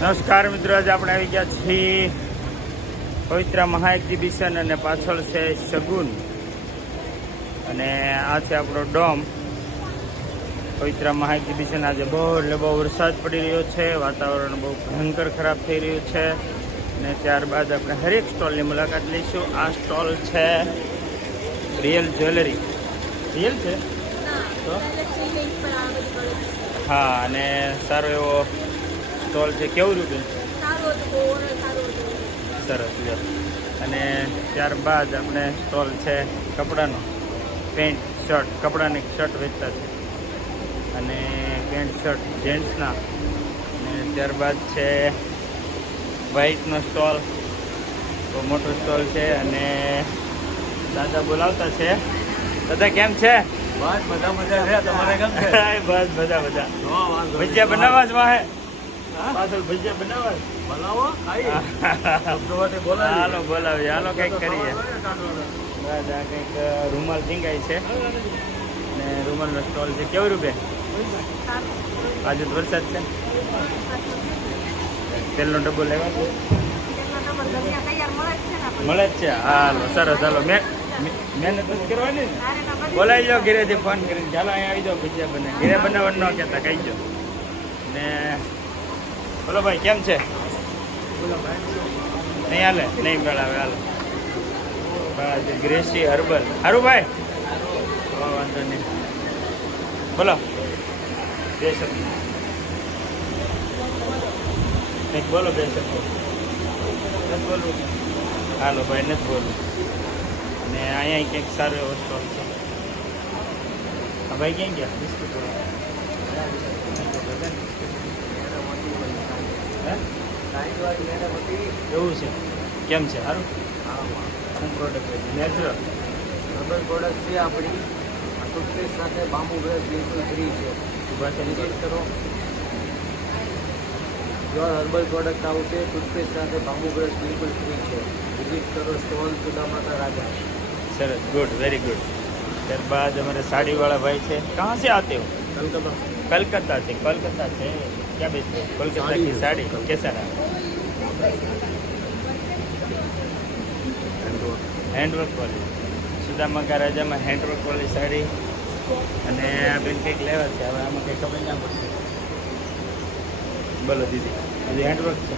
નમસ્કાર મિત્રો આજે આપણે આવી ગયા છીએ પવિત્ર મહા એક્ઝિબિશન અને પાછળ છે શગુન. અને આ છે આપણો ડોમ. પવિત્ર મહા એક્ઝિબિશન આજે બહુ એટલે બહુ વરસાદ પડી રહ્યો છે વાતાવરણ બહુ ભયંકર ખરાબ થઈ રહ્યું છે. અને ત્યારબાદ આપણે હરેક સ્ટોલની મુલાકાત લઈશું. આ સ્ટોલ છે રિયલ જ્વેલરી. રિયલ છે? તો? હા અને સારો એવો સ્ટોલ છે કેવું રૂપિયા સરસ લ્યો અને ત્યારબાદ આપણે સ્ટોલ છે કપડાનો. પેન્ટ શર્ટ કપડાની શર્ટ વેચતા છે. અને પેન્ટ શર્ટ જેન્ટ્સના. અને ત્યારબાદ છે વ્હાઈટનો સ્ટોલ. બહુ મોટો સ્ટોલ છે અને દાદા બોલાવતા છે. દાદા કેમ છે? બસ બધા મજા છે. તમારે કેમ છે? બસ બધા બધા જો ભજીયા બનાવવા જ વાહે? પાછળ ભજીયા બનાવવા બનાવો ખાઈ બોલાવી હાલો બોલાવીએ. હાલો કંઈક કરીએ. બસ આ કંઈક રૂમાલ ટીંગાય છે. ને રૂમાલનો સ્ટોલ છે. કેવું રૂપિયા આજે વરસાદ છે. તેલનો ડબ્બો લેવા મળે જ છે. હાલો સરસ હાલો. મેં મહેનત નથી કરવાની ને. બોલાવી જાઓ ઘરેથી ફોન કરીને. ચાલો અહીંયા આવી જાઓ ભજીયા બને ઘરે બનાવવાનું ન કહેતા કહી જાઓ. ને બોલો ભાઈ કેમ છે? નહીં હાલે? નહીં ગળાવે હાલો. ગ્રેસી હર્બલ. હારું ભાઈ? વાંધો નહીં. બોલો. બે શબ્દ બોલો બે શબ્દ નથી બોલવું. હાલો ભાઈ નથી બોલવું. અને અહીંયા કંઈક સારો એવો સ્ટોલ છે. ભાઈ ક્યાં ગયા? બિસ્કુટ હે એવું છે. કેમ છે? સારું? શું પ્રોડક્ટ નેચરલ રબર પ્રોડક્ટ છે આપણી. ટૂથપેસ્ટ સાથે બાંબુ બ્રશ બિલકુલ ફ્રી છે. વિઝિટ કરો. યોર હર્બલ પ્રોડક્ટ આવું છે ટૂથપેસ્ટ સાથે બાંબુ બ્રશ બિલકુલ ફ્રી છે. વિઝિટ કરો સ્ટોલ સુદામાતા રાજા. સરસ. ગુડ વેરી ગુડ ત્યારબાદ અમારે સાડીવાળા ભાઈ છે. ક્યાં છે આતે હો કલકત્તા. કલકત્તા છે. કલકત્તા છે. क्या बेचते हो कोलकाता की साड़ी कैसा रहा હેન્ડવર્ક વાળી સુદામા કા રાજામાં હેન્ડવર્ક વાળી સાડી અને આ બેન કંઈક લેવા છે હવે આમાં કંઈ ખબર ના પડશે બોલો દીદી હજી હેન્ડવર્ક છે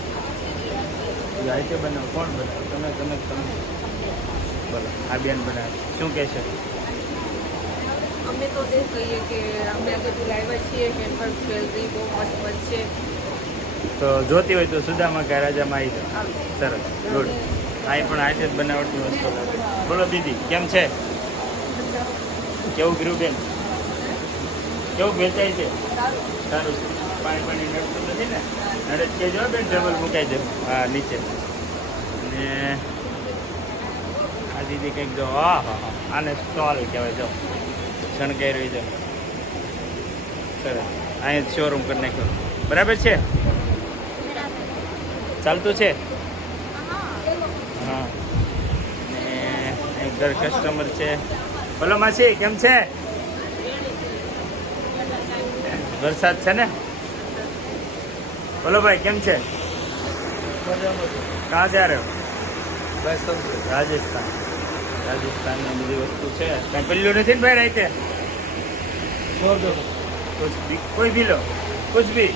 હજી આઈતે બનાવો કોણ બનાવો તમે તમે તમે બોલો આ બેન બનાવે શું કહેશો અમે તો જે કહીએ કે અમે આ બધું લાવ્યા છીએ હેન્ડવર્ક જ્વેલરી બહુ મસ્ત મસ્ત છે. તો જોતી હોય તો સુદામા કા રાજામાં આવી જાઓ. સરસ ગુડ. અહીં પણ આજે જ બનાવટની વસ્તુ. બોલો દીદી કેમ છે? કેવું ગૃહ બેન કેવું વેચાય છે? સારું. છે પાણી પાણી નડતું નથી ને? નડે જ કહેજો બેન ટેબલ મુકાઈ દે. હા નીચે. અને આ દીદી કંઈક જો હા હા હા. આને સ્ટોલ કહેવાય જો. શણગાઈ રહી છે સરસ. અહીંયા શોરૂમ કરી નાખ્યો. બરાબર છે? ચાલતું છે? હા. ને દર કસ્ટમર છે. બોલો માસી કેમ છે? વરસાદ છે ને? બોલો ભાઈ કેમ છે? કાં આ રહ્યો? રાજસ્થાન. રાજસ્થાનની બધી વસ્તુ છે. કાંઈ પલ્લું નથી ને ભાઈ રાતે? કુછ ભી કોઈ ભી લો. કુછ ભી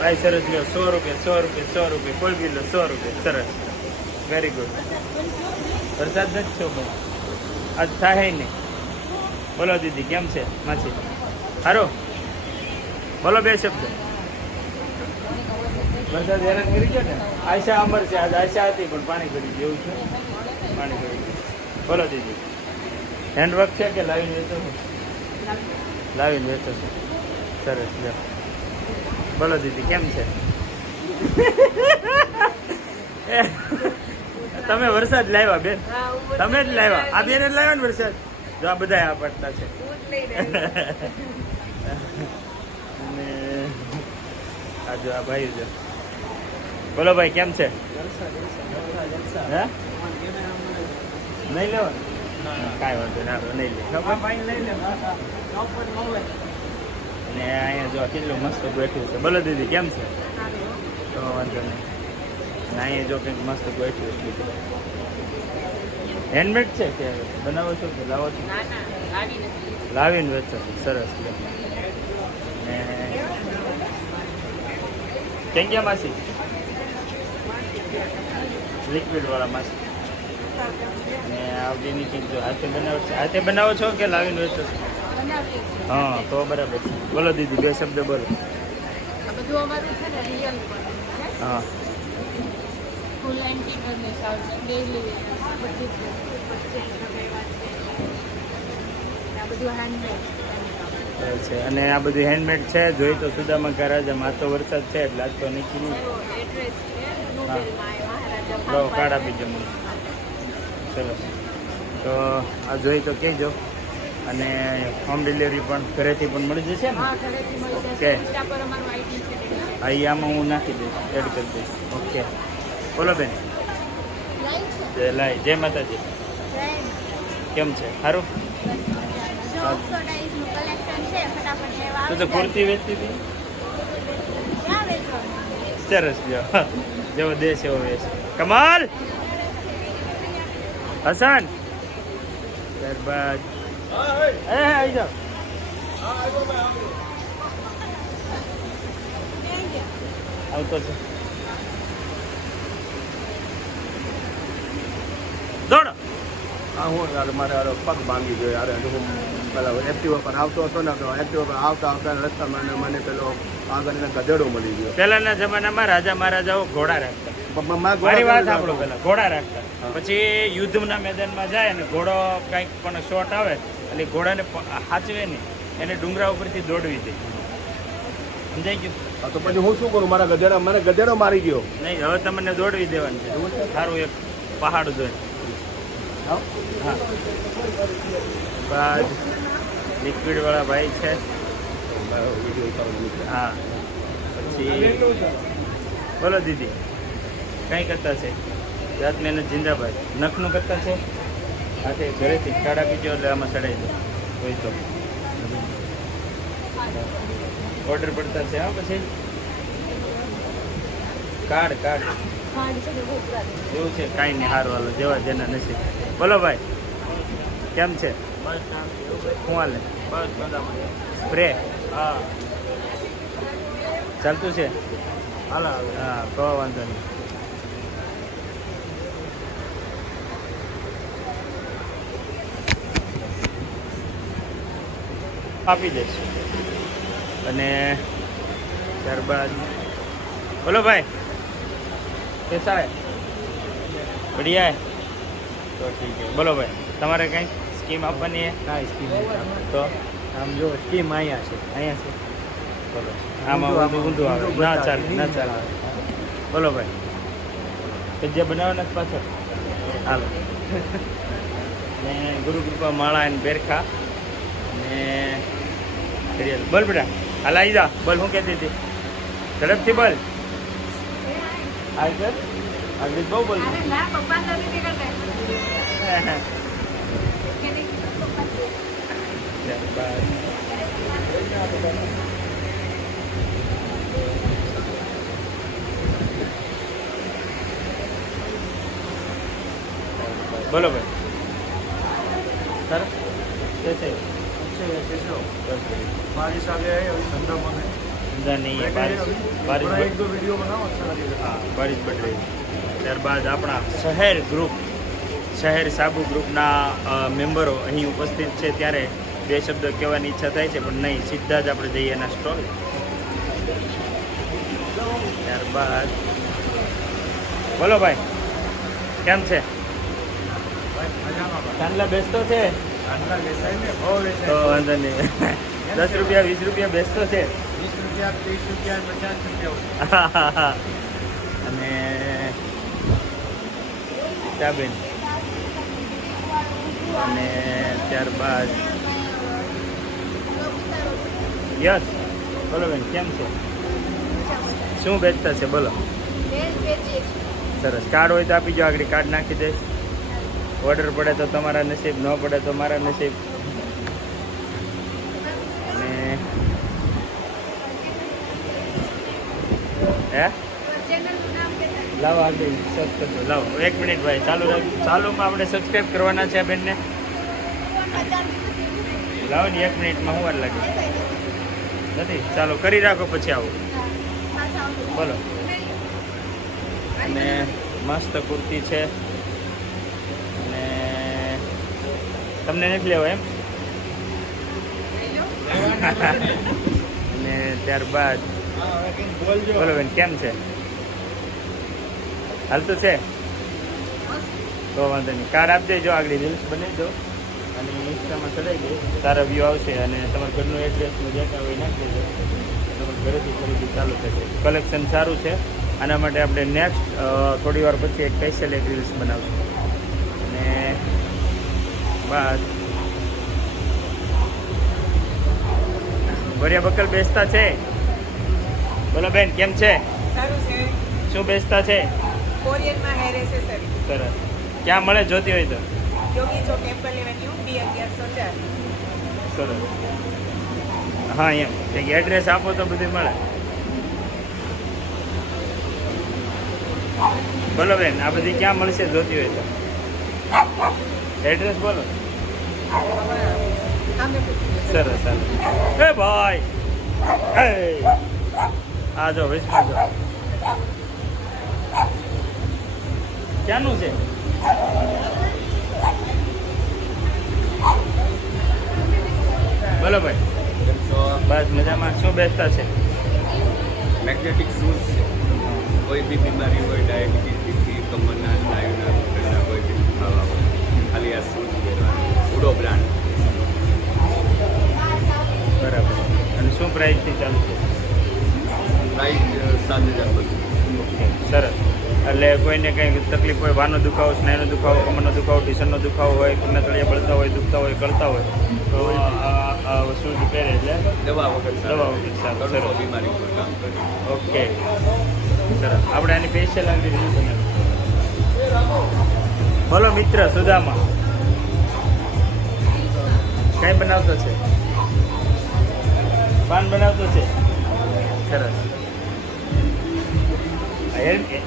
ભાઈ સરસ લ્યો. સો રૂપિયા સો રૂપિયા સો રૂપિયા. કોઈ ભી લો સો રૂપિયા. સરસ. વેરી ગુડ વરસાદ નથી છો ભાઈ. આજ થાય નહીં. બોલો દીદી કેમ છે? માછી હારો? બોલો બે શબ્દ. વરસાદ હેરાન કરી ગયો ને? આશા અમર છે આજ આશા હતી પણ પાણી ભરી જેવું છે. પાણી ભરી બોલો દીદી હેન્ડવર્ક છે કે લાવીને વેચો લાવીને વેચો છો. સરસ જો બોલો દીદી કેમ છે? તમે વરસાદ લાવ્યા બેન? તમે જ લાવ્યા. આ બેન જ લાવ્યા ને વરસાદ? જો આ બધા આ પડતા છે. અને આ જો આ ભાઈ જો. બોલો ભાઈ કેમ છે? હે? નહીં લેવાનું કાંઈ વાંધો ના નહીં લે. અને અહીંયા જો કેટલું મસ્ત બેઠું છે. બોલો દીદી કેમ છે? તો વાંધો નહીં. ના અહીંયા જો કંઈક મસ્ત બેઠું છે હેન્ડમેડ છે કે બનાવો છો કે લાવો છો? ના ના લાવી નથી. લાવીને વેચો સરસ. કેમ ક્યાં માસી? લિક્વિડ વાળા માસી. અને આવડીની કંઈક જો હાથે બનાવો છો હાથે બનાવો છો કે લાવીને વેચો છો હા તો બરાબર છે. બોલો દીદી બે શબ્દ બોલો. હા. છે. અને આ બધું હેન્ડમેડ છે. જોઈ તો સુદામા રાજા માતો વરસાદ છે એટલે આજ તો નીકળી કાળા છે. સરસ. તો આ જોઈ તો કહેજો. અને હોમ ડિલિવરી પણ ઘરેથી પણ મળી જશે ને? હા ઘરેથી મળી ઓકે. જશે ઇન્સ્ટા પર અમારું આઈડી છે એટલે. હા એ આમાં હું નાખી દઈશ એડ કરી દઈશ. ઓકે. બોલો બેન. જય લાય જય માતાજી. કેમ છે? સારું? તું તો કુર્તી વેચતી હતી? સરસ જો. જેવો દેશ એવો વેશ. કમાલ! હસન ત્યારબાદ એ આવી જાઓ આવતો છે દોડો હા હું યાર મારે યાર પગ ભાંગી ગયો યાર હજુ હું પેલા એક્ટિવા પર આવતો હતો ને તો એક્ટિવા પર આવતા આવતા રસ્તામાં મને મને પેલો આગળ એને ગધેડો મળી ગયો. પહેલાના જમાનામાં રાજા મહારાજાઓ ઘોડા રાખતા. મારી વાત સાંભળો પેલા ઘોડા રાખતા. પછી યુદ્ધના મેદાનમાં જાય અને ઘોડો કંઈક પણ શોટ આવે એટલે ઘોડાને હાચવે નહીં. એને ડુંગરા ઉપરથી દોડવી દે. સમજાઈ ગયું? તો પછી હું શું કરું? મારા ગધેડા મને ગધેડો મારી ગયો. નહીં હવે તમને દોડવી દેવાનું છે. સારું એક પહાડ જોઈ હા. લિક્વિડ વાળા ભાઈ છે. હા. પછી બોલો દીદી કઈ કરતા છે? જાત મહેનત જિંદાબાદ. નખનું કરતા છે? હાથે ઘરેથી કાઢા પીજો એટલે આમાં સડાઈ દો. હોય તો. ઓર્ડર પડતા છે હા પછી? Card card. એવું છે કાંઈ નહીં હાર હાલો જેવા જેના નસીબ. બોલો ભાઈ કેમ છે? શું હાલે? સ્પ્રે ચાલતું છે? હાલ હા તો વાંધો નહીં. આપી દઈશ. અને ત્યારબાદ બોલો ભાઈ. કેસા હે બઢિયા તો ઠીક છે. બોલો ભાઈ તમારે કંઈ સ્કીમ આપવાની હે હા સ્કીમ તો? આમ જો સ્કીમ અહીંયા છે અહીંયા છે. બોલો. આમાં ઊંધું ઊંધું આવે. ના ચાલે ના ચાલે. બોલો ભાઈ. ભજીયા બનાવવાના જ પાછળ. હાલો. ને ગુરુ કૃપા માળા અને બેરખા ને ઘડિયાળ બોલ બેટા. હાલ આવી જા. બોલ હું કહેતી હતી. ઝડપથી બોલ. આગળ આગળ બહુ બોલ અરે ના પપ્પા નથી કરતા કે નહીં ત્યારબાદ બોલો ભાઈ સર कैसे बारिश आ गया है अभी ठंडा मन है धंधा नहीं है बारिश बारिश थोड़ा एक बढ़- दो वीडियो बनाओ अच्छा लगेगा હા બારિશ પડી રહી છે ત્યારબાદ આપણા શહેર ગ્રુપ શહેર સાબુ ગ્રુપના અ, મેમ્બરો અહીં ઉપસ્થિત છે ત્યારે બે શબ્દ કહેવાની ઈચ્છા થાય છે પણ નહીં સીધા જ આપણે જઈએ એના સ્ટોલ ત્યારબાદ બોલો ભાઈ કેમ છે કાંડલા બેસતો છે? તો વાંધો નહીં. દસ રૂપિયા વીસ રૂપિયા બેસતો છે? વીસ રૂપિયા ત્રીસ રૂપિયા પચાસ રૂપિયા અને ચાબેન અને ત્યારબાદ યસ બોલો બેન કેમ છો? શું બેચતા છે? બોલો. સરસ. કાર્ડ હોય તો આપી જાઓ આગળ કાર્ડ નાખી દઈશ. ઓર્ડર પડે તો તમારા નસીબ ન પડે તો મારા નસીબ. હે? લાવો સબ લાવો, એક મિનિટ ભાઈ, ચાલુ ચાલુમાં આપણે સબસ્ક્રાઈબ કરવાના છે બેનને. લાવો એક મિનિટમાં હું વાર લાગે. નથી? ચાલો, કરી રાખો પછી આવો. બોલો. અને મસ્ત કુર્તી છે અને તમને નથી લેવો એમ? અને ત્યારબાદ, બોલો બેન, કેમ છે? હાલતું છે? તો વાંધો નહીં. કાર આપી દેજો આગળ રીલ્સ બનાવી દો અને ઇન્સ્ટામાં ચડાવી દે. સારા વ્યૂ આવશે અને તમારા ઘરનું એડ્રેસ કાંઈ હોય નાખી દેજો તમારા ઘરેથી ખરીદી ચાલુ થશે કલેક્શન સારું છે. આના માટે આપણે નેક્સ્ટ થોડી વાર પછી એક સ્પેશિયલ એક રીલ્સ બનાવશું. બાદ. ભર્યા બકલ બેસતા છે. બોલો બેન કેમ છે? સારું છે. શું બેસતા છે? સરસ. ક્યાં મળે જોતી હોય તો? સરસ. હા એમ એડ્રેસ આપો તો બધું મળે. બોલો બેન આ બધી ક્યાં મળશે જોતી હોય તો? એડ્રેસ બોલો. સરસ સરસ. એ ભાઈ. એ. આ જો જો ક્યાંનું છે? બોલો ભાઈ. બસ મજામાં. શું બેસતા છે? મેગ્નેટિક શૂઝ છે. કોઈ બી બીમારી હોય ડાયાબિટીસ બીપી કમરના સ્નાયુના આ શૂઝ પહેરવાના ઉડો બ્રાન્ડ બરાબર. અને શું પ્રાઇસથી ચાલુ છે? પ્રાઇસ સાત હજાર ઓકે સરસ. એટલે કોઈને કંઈ તકલીફ હોય વાનો દુખાવો સ્નાયુનો દુખાવો કમરનો દુખાવો ટીશનનો દુખાવો હોય પગના તળિયા બળતા હોય દુખતા હોય કરતા હોય તો આ આ વસ્તુ પહેરે એટલે દવા વગર દવા વગર સારું, બીમારી પર કામ કરે. ઓકે. સરસ. આપણે આની સ્પેશિયલ આગળ રીલ બોલો મિત્ર સુદામા. કઈ બનાવતો છે? પાન બનાવતો છે. સરસ.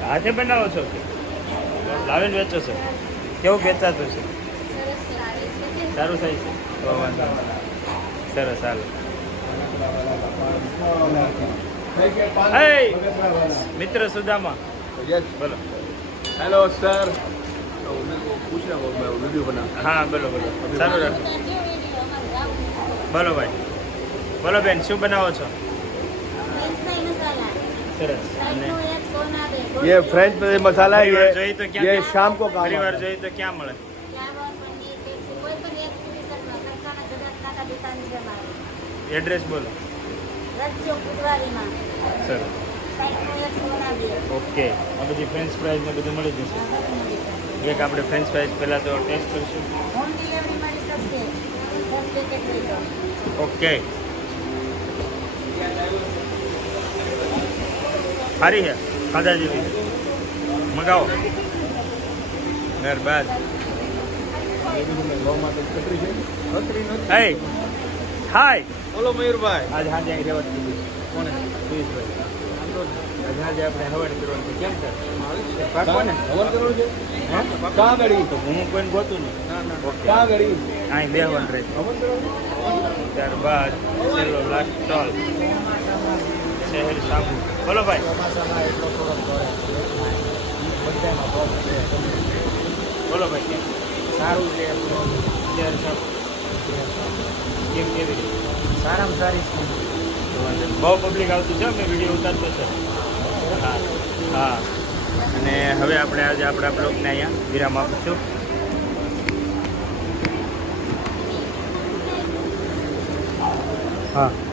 હાથે બનાવો છો કે? લાવીને વેચો છો. કેવું વેચાતું છે? સારું થાય છે. સરસ હાલો. મિત્ર સુદામા. બોલો. હેલો સર પૂછ્યા વીડિયો બનાવ હા બોલો બોલો. સારું રાખો. બોલો ભાઈ બોલો બેન શું બનાવો છો સરસ અને ये फ्रेंच मसाला है પરિવાર જોઈએ તો ये ક્યાં ये ક્યાં- शाम को काम પરિવાર आता है। જોઈએ તો ક્યાં મળે એડ્રેસ બોલો સરસ ઓકે આ બધી ફ્રેન્ચ ફ્રાઈઝ ને બધું મળી જશે એક આપણે ફ્રેન્ચ ફ્રાઈઝ પહેલાં તો ટેસ્ટ કરીશું ઓકે સારી છે ખાધા જેવી મગાવો ત્યારબાદ હાય બોલો મયુરભાઈ આજ સાંજે અહીં રહેવા કોને પિયુષભાઈ આપણે હવાડ કરવાનું છે કેમ છે હે કોઈને ગોતું નહીં ઓકે. અહીં બેહવાનું રહે ત્યારબાદ છેલ્લો લાસ્ટ સ્ટોલ શહેર સાબુ. બોલો ભાઈ. બોલો ભાઈ સારું છે શહેર સાબુ. કેમ કેવી રીતે સારામાં સારી છે. બહુ પબ્લિક આવતું છે મેં વીડિયો ઉતારતો છે. હા. હા. અને હવે આપણે આજે આપણા બ્લોગને અહીંયા વિરામ આપીશું હા